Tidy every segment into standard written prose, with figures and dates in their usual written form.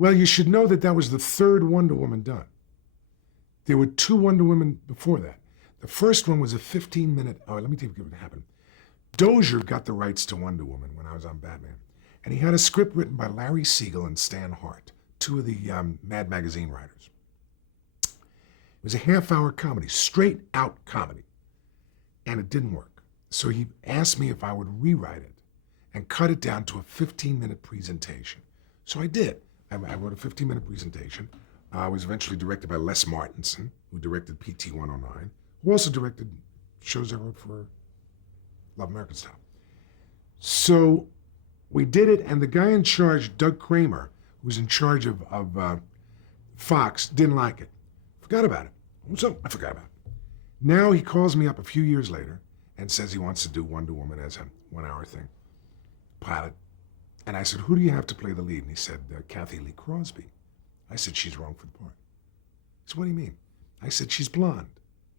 Well, you should know that that was the third Wonder Woman done. There were 2 Wonder Women before that. The first one was a 15-minute, let me tell you what happened. Dozier got the rights to Wonder Woman when I was on Batman. And he had a script written by Larry Siegel and Stan Hart, 2 of the Mad Magazine writers. It was a half-hour comedy, straight-out comedy. And it didn't work. So he asked me if I would rewrite it and cut it down to a 15-minute presentation. So I did. I wrote a 15-minute presentation. It was eventually directed by Les Martinson, who directed PT 109, who also directed shows I wrote for Love American Style. So we did it, and the guy in charge, Doug Kramer, who was in charge of Fox, didn't like it. Forgot about it. So I forgot about it. Now he calls me up a few years later and says he wants to do Wonder Woman as a 1-hour thing, pilot. And I said, who do you have to play the lead? And he said, Kathy Lee Crosby. I said, she's wrong for the part. He said, what do you mean? I said, she's blonde.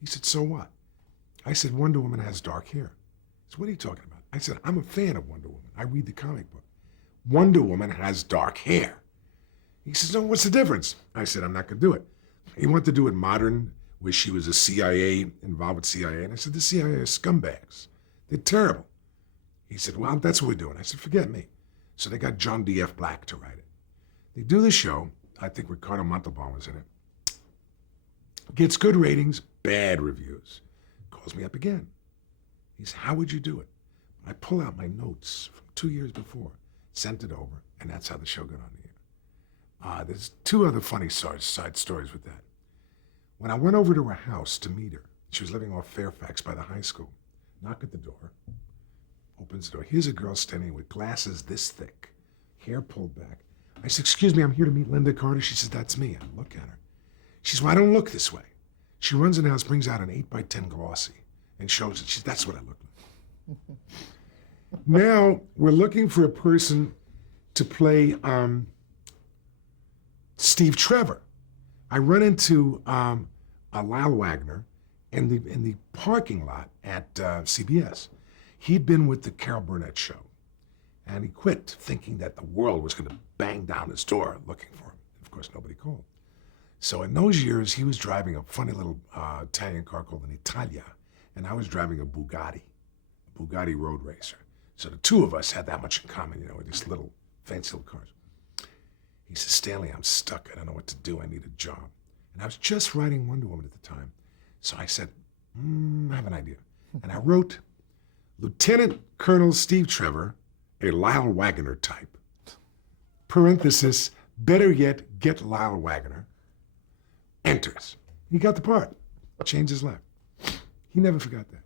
He said, so what? I said, Wonder Woman has dark hair. He said, what are you talking about? I said, I'm a fan of Wonder Woman. I read the comic book. Wonder Woman has dark hair. He says, no, what's the difference? I said, I'm not going to do it. He wanted to do it modern, where she was a CIA, involved with CIA. And I said, the CIA are scumbags. They're terrible. He said, well, that's what we're doing. I said, forget me. So they got John D.F. Black to write it. They do the show. I think Ricardo Montalban was in it. Gets good ratings, bad reviews. Calls me up again. He said, how would you do it? I pull out my notes from 2 years before, sent it over, and that's how the show got on the air. There's 2 other funny side stories with that. When I went over to her house to meet her, she was living off Fairfax by the high school. Knock at the door, opens the door. Here's a girl standing with glasses this thick, hair pulled back. I said, excuse me, I'm here to meet Linda Carter. She says, that's me. I look at her. She says, well, I don't look this way. She runs in the house, brings out an 8x10 glossy, and shows it. She says, that's what I look like. Now, we're looking for a person to play Steve Trevor. I run into Lyle Wagner in the parking lot at CBS. He'd been with the Carol Burnett show, and he quit, thinking that the world was going to bang down his door looking for him. Of course, nobody called. So in those years, he was driving a funny little Italian car called an Italia, and I was driving a Bugatti road racer. So the 2 of us had that much in common, with these little fancy little cars. He says, Stanley, I'm stuck. I don't know what to do. I need a job. And I was just writing Wonder Woman at the time. So I said, I have an idea. And I wrote Lieutenant Colonel Steve Trevor, a Lyle Wagner type. Parenthesis, better yet, get Lyle Wagner. Enters. He got the part. Changed his life. He never forgot that.